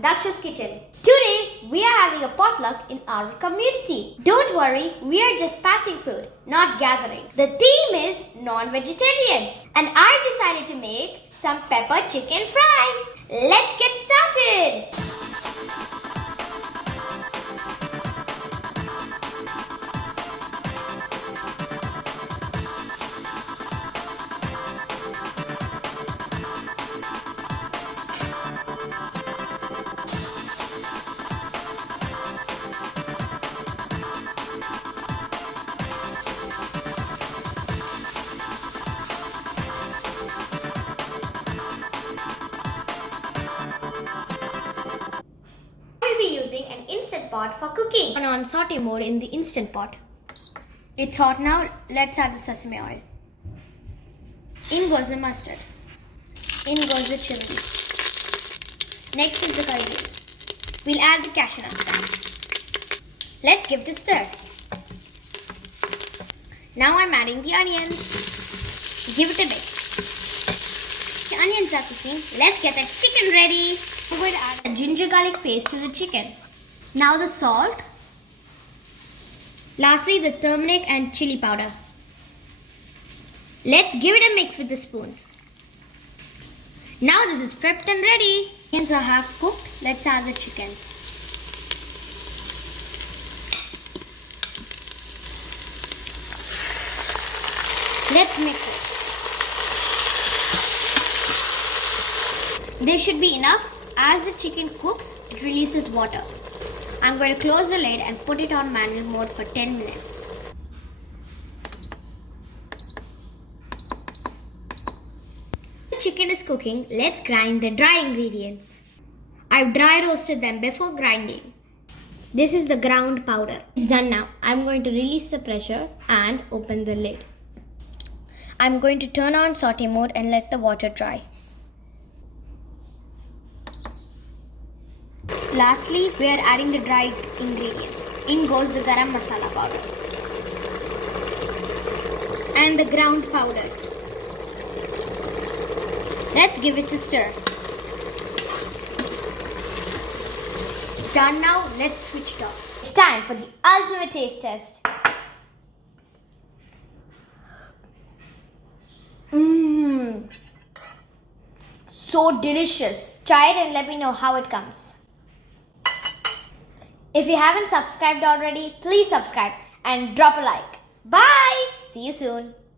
from Daksha's Kitchen. Today, we are having a potluck in our community. Don't worry, we are just passing food, not gathering. The theme is non-vegetarian and I decided to make some pepper chicken fry. Let's get started! Using an instant pot for cooking. Turn on saute mode in the instant pot. It's hot now. Let's add the sesame oil. In goes the mustard. In goes the chili. Next is the curry leaves. We'll add the cashew nuts. Let's give it a stir. Now I'm adding the onions. Give it a mix. The onions are cooking. Let's get the chicken ready. I'm going to add a ginger garlic paste to the chicken. Now the salt. Lastly, the turmeric and chili powder. Let's give it a mix with the spoon. Now this is prepped and ready. Onions are half cooked. Let's add the chicken. Let's mix it. This should be enough. As the chicken cooks, it releases water. I'm going to close the lid and put it on manual mode for 10 minutes. The chicken is cooking. Let's grind the dry ingredients. I've dry roasted them before grinding. This is the ground powder. It's done now. I'm going to release the pressure and open the lid. I'm going to turn on saute mode and let the water dry. Lastly, we are adding the dried ingredients. In goes the garam masala powder and the ground powder. Let's give it a stir. Done now, let's switch it off. It's time for the ultimate taste test. So delicious. Try it and let me know how it comes. If you haven't subscribed already, please subscribe and drop a like. Bye! See you soon.